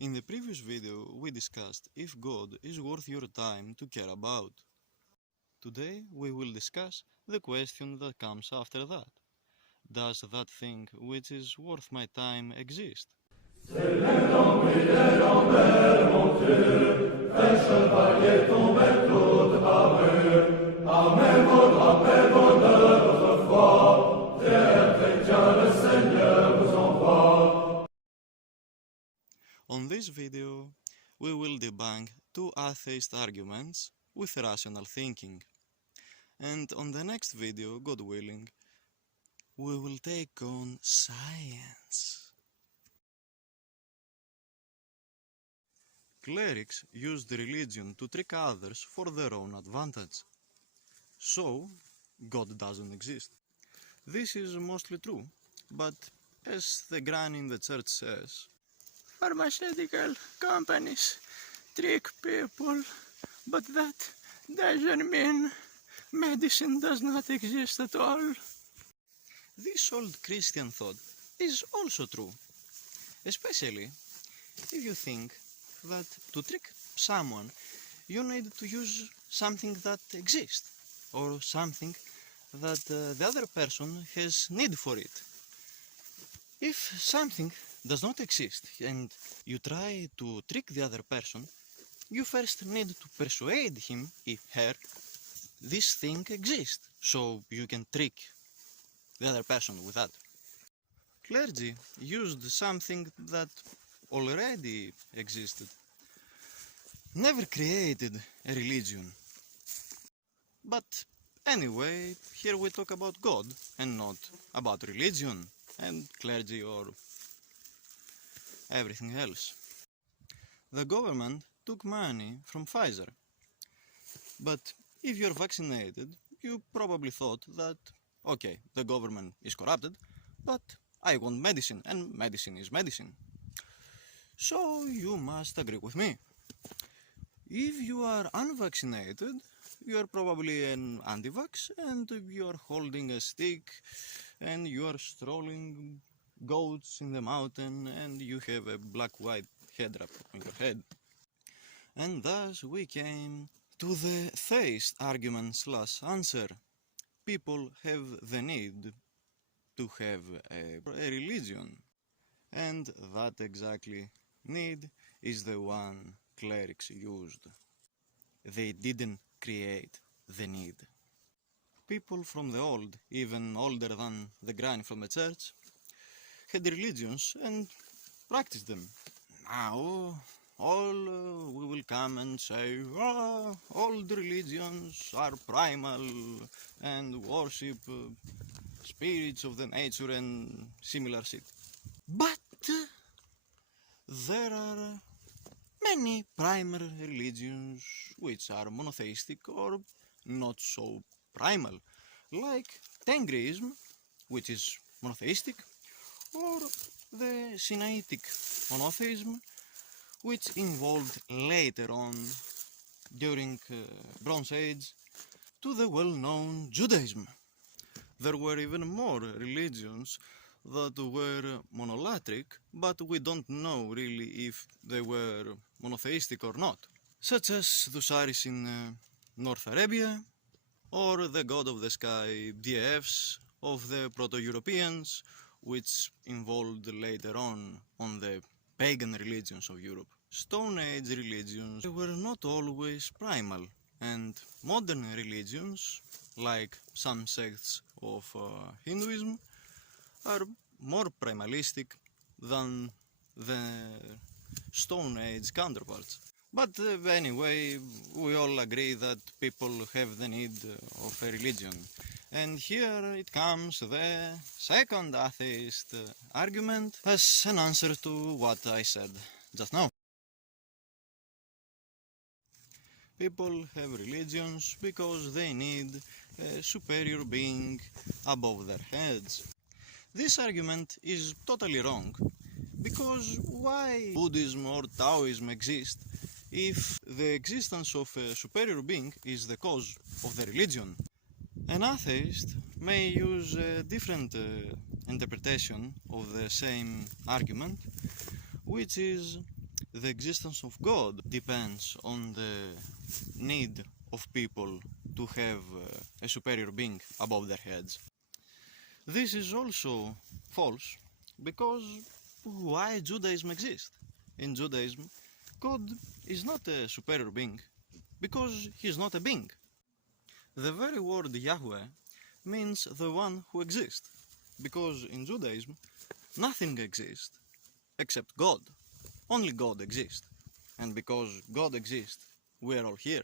In the previous video, we discussed if God is worth your time to care about. Today, we will discuss the question that comes after that. Does that thing which is worth my time exist? On this video, we will debunk two atheist arguments with rational thinking. And on the next video, God willing, we will take on science. Clerics used religion to trick others for their own advantage. So, God doesn't exist. This is mostly true, but as the granny in the church says, pharmaceutical companies trick people, but that doesn't mean medicine does not exist at all. This old Christian thought is also true, especially if you think that to trick someone you need to use something that exists or something that the other person has need for it. If something does not exist and you try to trick the other person, you first need to persuade him, if her, this thing exists, so you can trick the other person with that. Clergy used something that already existed, never created a religion. But anyway, here we talk about God and not about religion and clergy or everything else. The government took money from Pfizer, but if you're vaccinated, you probably thought that, okay, the government is corrupted, but I want medicine, and medicine is medicine. So you must agree with me. If you are unvaccinated, you are probably an anti-vax, and you are holding a stick, and you are strolling goats in the mountain, and you have a black-white head wrap on your head. And thus we came to the theist argument / answer. People have the need to have a religion, and that exactly need is the one clerics used. They didn't create the need. People from the old, even older than the granny from the church, had religions and practiced them. Now, all we will come and say, all the religions are primal and worship spirits of the nature and similar shit. But there are many primal religions which are monotheistic or not so primal, like Tengrism, which is monotheistic, or the Sinaitic monotheism, which evolved later on during Bronze Age to the well-known Judaism. There were even more religions that were monolatric, but we don't know really if they were monotheistic or not, such as the Osiris in North Arabia, or the god of the sky deities of the Proto-Europeans, which evolved later on the pagan religions of Europe. Stone Age religions were not always primal, and modern religions, like some sects of Hinduism, are more primalistic than the Stone Age counterparts. But anyway, we all agree that people have the need of a religion. And here it comes the second atheist argument as an answer to what I said just now. People have religions because they need a superior being above their heads. This argument is totally wrong, because why Buddhism or Taoism exist if the existence of a superior being is the cause of the religion? An atheist may use a different interpretation of the same argument, which is the existence of God depends on the need of people to have a superior being above their heads. This is also false because why Judaism exists? In Judaism, God is not a superior being because he is not a being. The very word Yahweh means the one who exists, because in Judaism nothing exists except God. Only God exists. And because God exists, we are all here.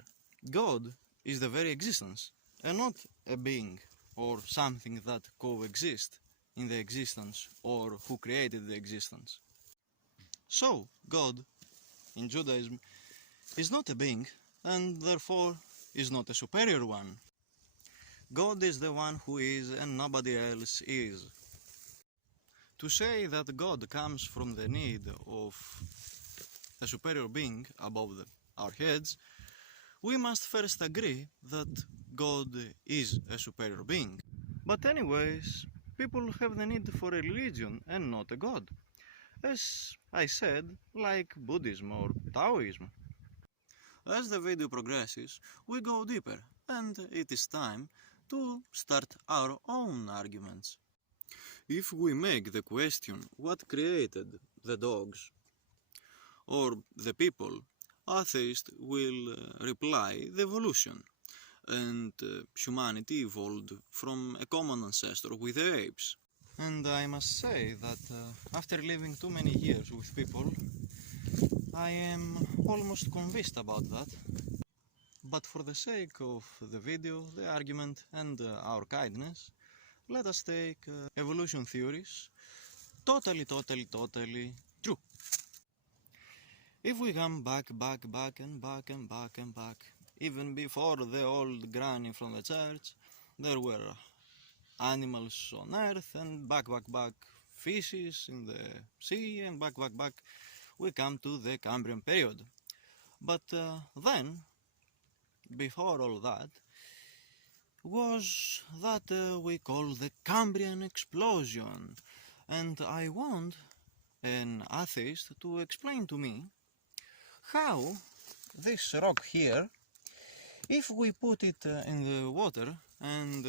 God is the very existence, and not a being or something that coexists in the existence or who created the existence. So, God, in Judaism, is not a being, and therefore is not a superior one. God is the one who is, and nobody else is. To say that God comes from the need of a superior being above our heads, we must first agree that God is a superior being. But anyways, people have the need for a religion and not a God. As I said, like Buddhism or Taoism. As the video progresses, we go deeper, and it is time to start our own arguments. If we make the question what created the dogs or the people, atheists will reply the evolution, and humanity evolved from a common ancestor with the apes. And I must say that after living too many years with people, I am almost convinced about that. But for the sake of the video, the argument, and our kindness, let us take evolution theories totally true. If we come back, even before the old granny from the church, there were animals on earth, and back, fishes in the sea, and back, we come to the Cambrian period. But then, before all that, was that we call the Cambrian explosion. And I want an atheist to explain to me how this rock here, if we put it in the water and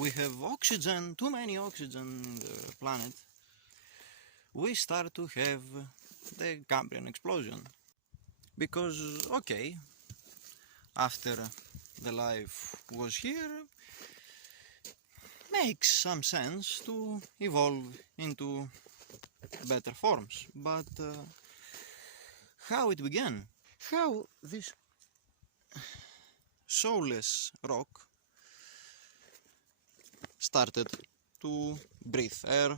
we have oxygen, too many oxygen in the planet, we start to have the Cambrian explosion. Because, okay, after the life was here, makes some sense to evolve into better forms. But how it began? How this soulless rock started to breathe air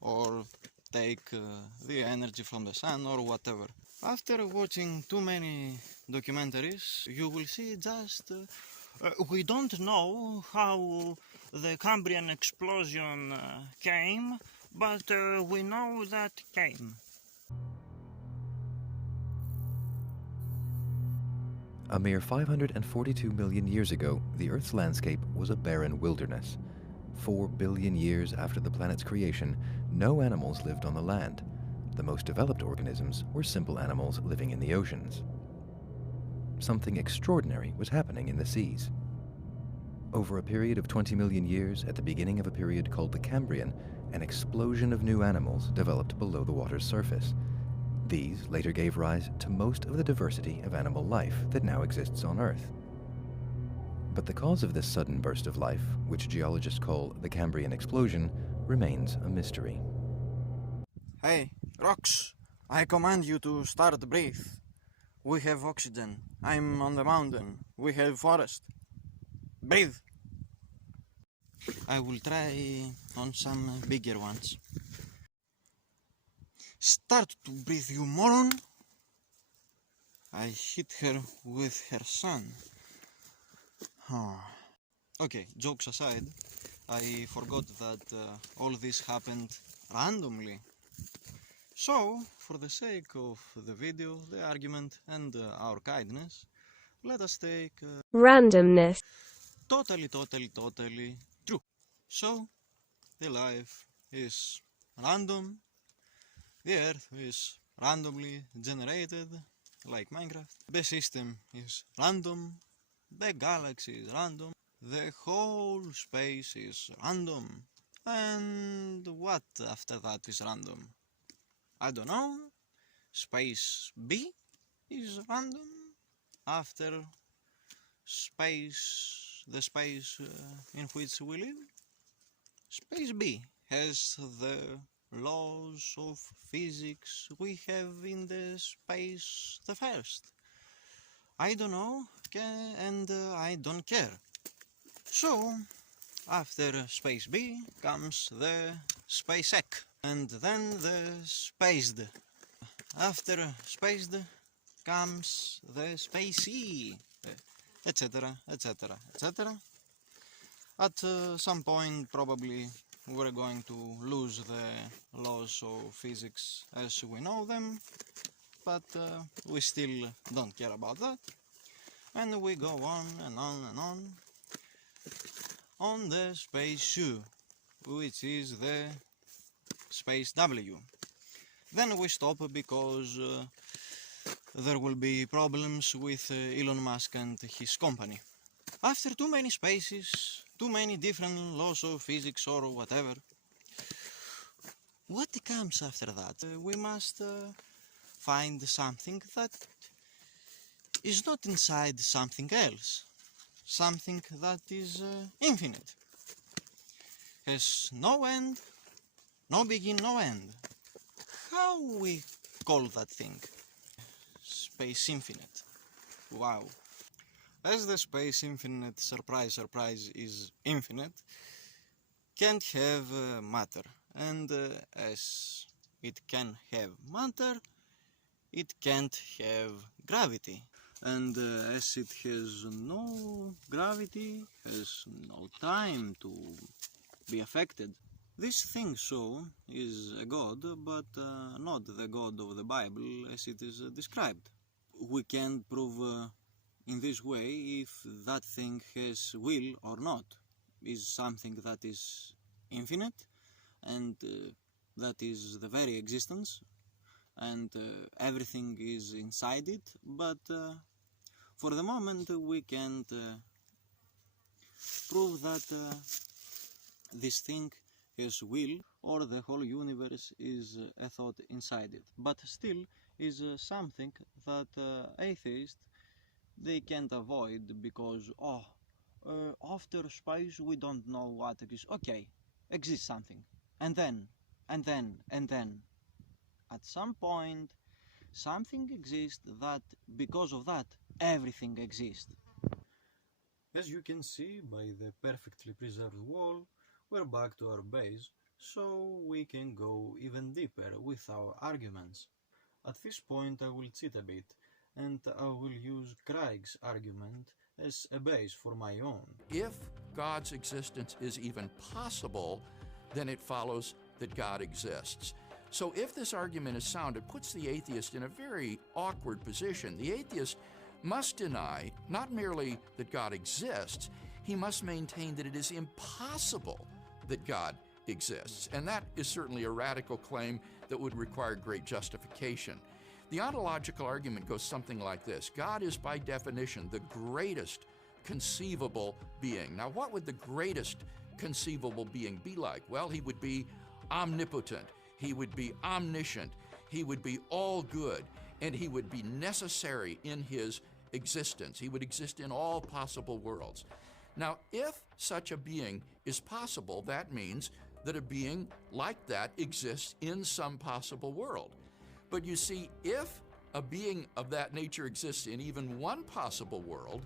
or take the energy from the sun or whatever. After watching too many documentaries, you will see just we don't know how the Cambrian explosion came, but we know that came. A mere 542 million years ago, the Earth's landscape was a barren wilderness. 4 billion years after the planet's creation, no animals lived on the land. The most developed organisms were simple animals living in the oceans. Something extraordinary was happening in the seas. Over a period of 20 million years, at the beginning of a period called the Cambrian, an explosion of new animals developed below the water's surface. These later gave rise to most of the diversity of animal life that now exists on Earth. But the cause of this sudden burst of life, which geologists call the Cambrian explosion, remains a mystery. Hey, rocks, I command you to start breathe. We have oxygen. I'm on the mountain. We have forest. Breathe. I will try on some bigger ones. Start to breathe, you moron! I hit her with her son. Okay, jokes aside, I forgot that all this happened randomly. So, for the sake of the video, the argument, and our kindness, let us take randomness. Totally true. So, the life is random, the Earth is randomly generated, like Minecraft. The system is random, the galaxy is random, the whole space is random. And what after that is random? I don't know. Space B is random. After space, the space in which we live, space B has the laws of physics we have in the space the first. I don't know, and I don't care. So, after space B comes the SpaceX, and then the Spaced. After Spaced comes the Spacey, etc., etc., etc. At some point, probably, we're going to lose the laws of physics as we know them, but we still don't care about that. And we go on and on and on the space shoe, which is the space W. Then we stop because there will be problems with Elon Musk and his company. After too many spaces, too many different laws of physics or whatever, what comes after that? We must find something that is not inside something else, something that is infinite, has no end, no begin, no end. How we call that thing? Space infinite. Wow. As the space infinite, surprise, surprise, is infinite, can't have matter. And as it can have matter, it can't have gravity. And as it has no gravity, has no time to be affected. This thing so is a god, but not the god of the Bible as it is described. We can prove in this way if that thing has will or not. Is something that is infinite, and that is the very existence, and everything is inside it, but for the moment we can't prove that this thing has will, or the whole universe is a thought inside it. But still is something that atheists, they can't avoid because, after space we don't know what exists. Okay, exists something. And then, at some point, something exists that, because of that, everything exists. As you can see by the perfectly preserved wall, we're back to our base, so we can go even deeper with our arguments. At this point I will cheat a bit, and I will use Craig's argument as a base for my own. If God's existence is even possible, then it follows that God exists. So if this argument is sound, it puts the atheist in a very awkward position. The atheist must deny not merely that God exists, he must maintain that it is impossible that God exists. And that is certainly a radical claim that would require great justification. The ontological argument goes something like this. God is by definition the greatest conceivable being. Now, what would the greatest conceivable being be like? Well, he would be omnipotent, he would be omniscient, he would be all good, and he would be necessary in his existence. He would exist in all possible worlds. Now, if such a being is possible, that means that a being like that exists in some possible world. But you see, if a being of that nature exists in even one possible world,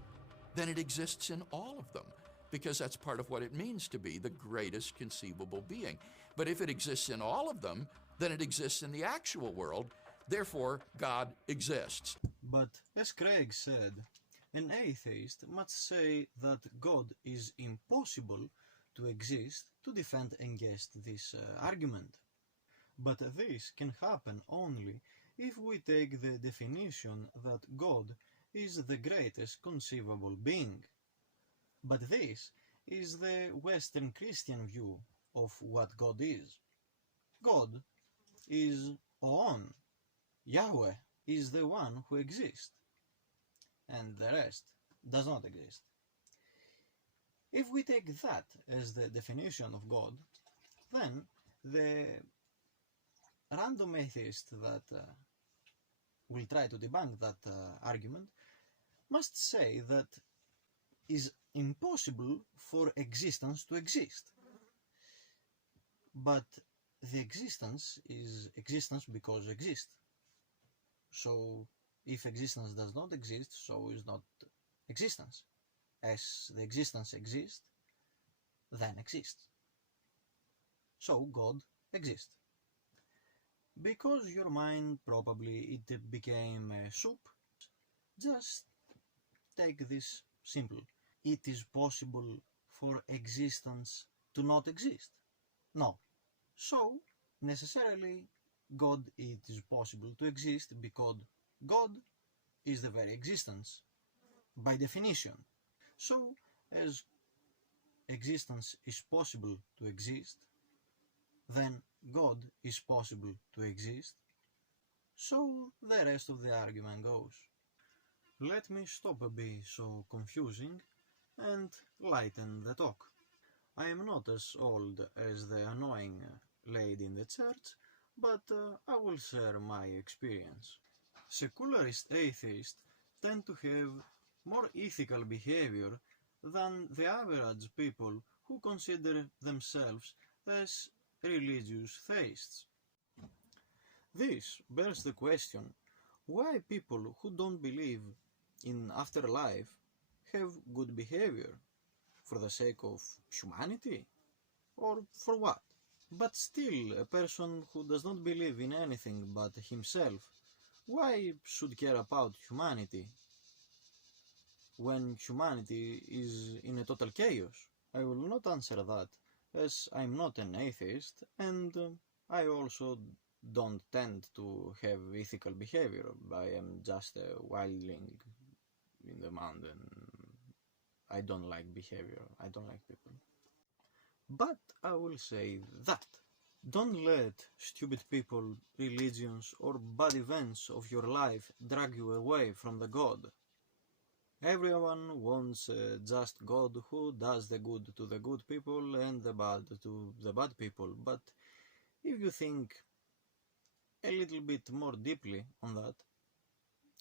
then it exists in all of them, because that's part of what it means to be the greatest conceivable being. But if it exists in all of them, then it exists in the actual world. Therefore, God exists. But as Craig said, an atheist must say that God is impossible to exist to defend against this argument. But this can happen only if we take the definition that God is the greatest conceivable being. But this is the Western Christian view of what God is. God is on. Yahweh is the one who exists, and the rest does not exist. If we take that as the definition of God, then the random atheist that will try to debunk that argument must say that is impossible for existence to exist. But the existence is existence because exist. So if existence does not exist, so is not existence. As the existence exists, then exists. So God exists. Because your mind probably it became a soup, just take this simple. It is possible for existence to not exist? No. So, necessarily, God it is possible to exist because God is the very existence, by definition. So, as existence is possible to exist, then God is possible to exist. So, the rest of the argument goes. Let me stop being so confusing and lighten the talk. I am not as old as the annoying lady in the church, but I will share my experience. Secularist atheists tend to have more ethical behavior than the average people who consider themselves as religious theists. This bears the question why people who don't believe in afterlife have good behavior. For the sake of humanity? Or for what? But still, a person who does not believe in anything but himself, why should care about humanity when humanity is in a total chaos? I will not answer that, as I'm not an atheist, and I also don't tend to have ethical behavior. I am just a wildling in the mountain. I don't like behavior, I don't like people. But I will say that. Don't let stupid people, religions, or bad events of your life drag you away from the God. Everyone wants a just God who does the good to the good people and the bad to the bad people, but if you think a little bit more deeply on that,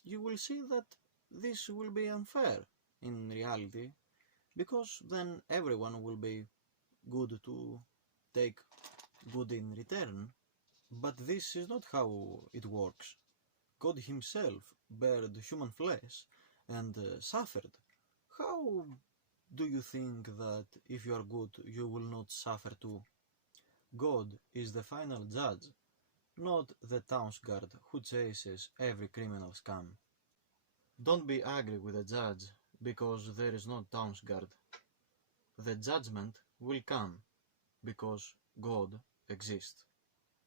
you will see that this will be unfair in reality, because then everyone will be good to take good in return. But this is not how it works. God himself bared human flesh and suffered. How do you think that if you are good you will not suffer too? God is the final judge, not the townsguard who chases every criminal scum. Don't be angry with the judge because there is no townsguard. The judgment will come because God exists.